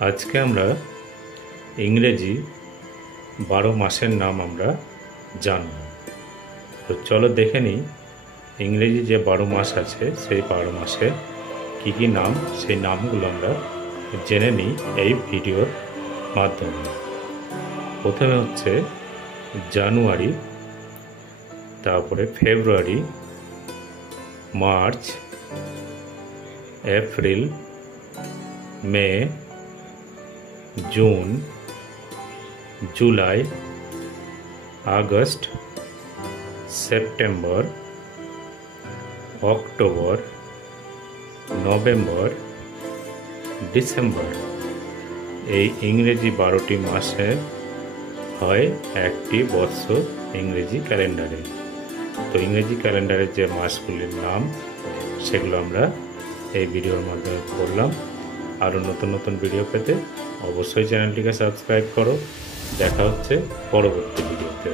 আজকে আমরা ইংরেজি 12 মাসের নাম আমরা জানব। তো চলো দেখে নিই ইংরেজি যে 12 মাস আছে সেই 12 মাসে কি কি নাম, সেই নামগুলো আমরা জেনে নিই এই ভিডিওর মাধ্যমে। প্রথমে হচ্ছে জানুয়ারি, তারপরে February, March, April, May, June, July, August, September, October, November, December. এই ইংরেজি 12টি মাসে হয় একটি বৎসর ইংরেজি ক্যালেন্ডারে। তো ইংরেজি ক্যালেন্ডারের যে মাসগুলির নাম সেগুলো আমরা এই ভিডিওর মাধ্যমে পড়লাম। আরও নতুন নতুন ভিডিও পেতে অবশ্যই চ্যানেলটিকে সাবস্ক্রাইব করো। দেখা হচ্ছে পরবর্তী ভিডিওতে।